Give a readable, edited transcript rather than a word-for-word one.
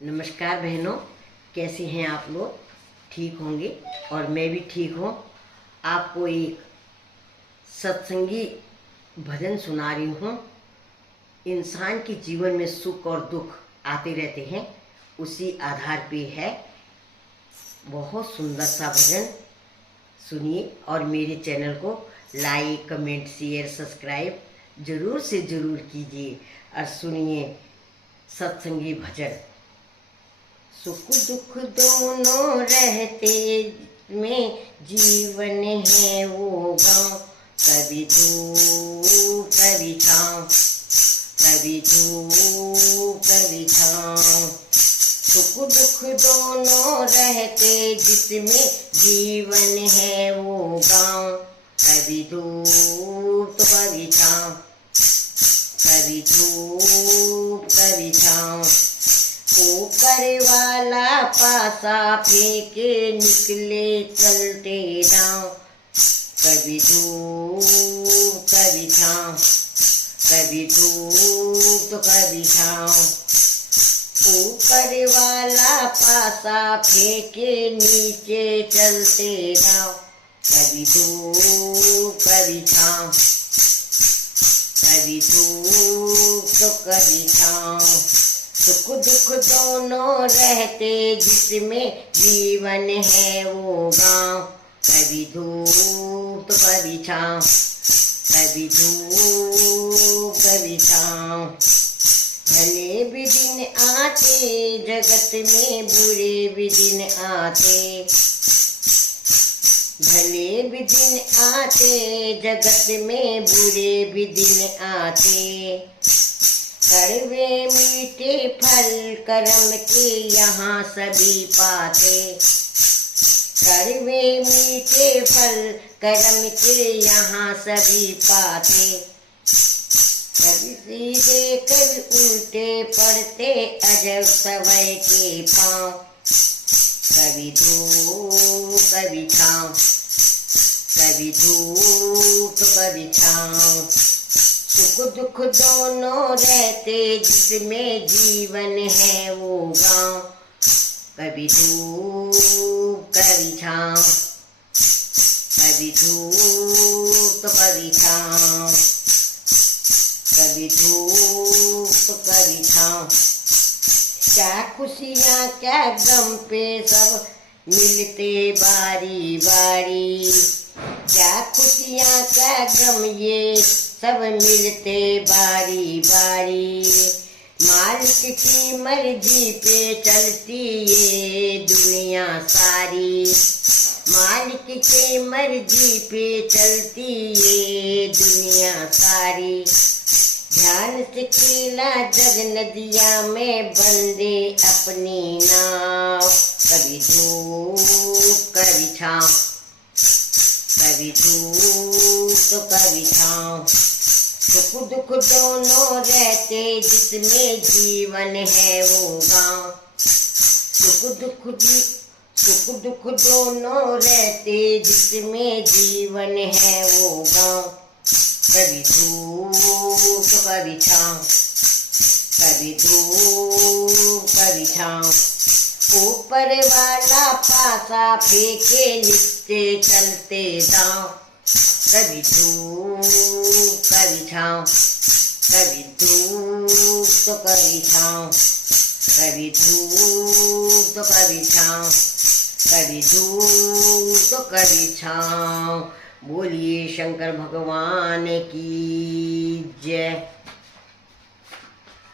नमस्कार बहनों, कैसी हैं आप लोग? ठीक होंगे और मैं भी ठीक हूँ। आपको एक सत्संगी भजन सुना रही हूँ। इंसान के जीवन में सुख और दुख आते रहते हैं, उसी आधार पे है। बहुत सुंदर सा भजन सुनिए और मेरे चैनल को लाइक, कमेंट, शेयर, सब्सक्राइब जरूर से जरूर कीजिए और सुनिए सत्संगी भजन। सुख दुख दोनों रहते में जीवन है वो गाँव, कभी धूप कभी छाँव, कभी धूप कभी छाँव। सुख दुख दोनों रहते जिसमें जीवन है वो गाँव, कभी धूप तो कभी छाँव, कभी धूप कभी छाँव। ऊपर वाला पासा फेंके निकले चलते दाँव, कभी धूप कभी छाँव, कभी धूप तो कभी छाँव। ऊपर वाला पासा फेंके नीचे चलते दाँव, कभी धूप कभी छाँव, कभी धूप तो कभी छाँव। सुख दुख दोनों रहते जिसमें जीवन है वो गाँव, कभी धूप तो कभी छाँव, कभी धूप कभी छाँव। भले भी दिन आते जगत में, बुरे भी दिन आते, भले भी दिन आते जगत में, बुरे भी दिन आते। कड़वे मीठे फल कर्म के यहाँ सभी पाते, कड़वे मीठे फल कर्म के यहाँ सभी पाते। कभी सीधे कभी उल्टे पड़ते अजब समय के पाँव, कभी धूप कभी छाँव, कभी धूप तो कभी छाँव। सुख दुख दोनों रहते जिसमें जीवन है वो गाँव, कभी धूप कभी छाँव, कभी धूप तो कभी छाँव, कभी धूप तो कभी छाँव। क्या खुशियाँ क्या गम पे सब मिलते बारी बारी, क्या खुशियाँ क्या गम ये सब मिलते बारी बारी। मालिक की मर्जी पे चलती ये दुनिया सारी, मालिक के मर्जी पे चलती ये दुनिया सारी। ध्यान से खेला जग नदिया में बंदे अपनी नाव, कभी धूप कभी छाँव, कभी धूप तो कभी छाँव। सुख दुख दोनों रहते जिसमें जीवन है वो गाँव, सुख दुख दोनों रहते जिसमें जीवन है वो गाँव, कभी धूप तो कभी छाँव, कभी धूप कभी छाँव। ऊपर वाला पासा फेंके नीचे चलते दाँव, कभी धूप कभी छाँव, कभी धूप तो कभी छाँव, कभी धूप तो कभी छाँव, कभी धूप तो कभी छाँव। बोलिए शंकर भगवान की जय।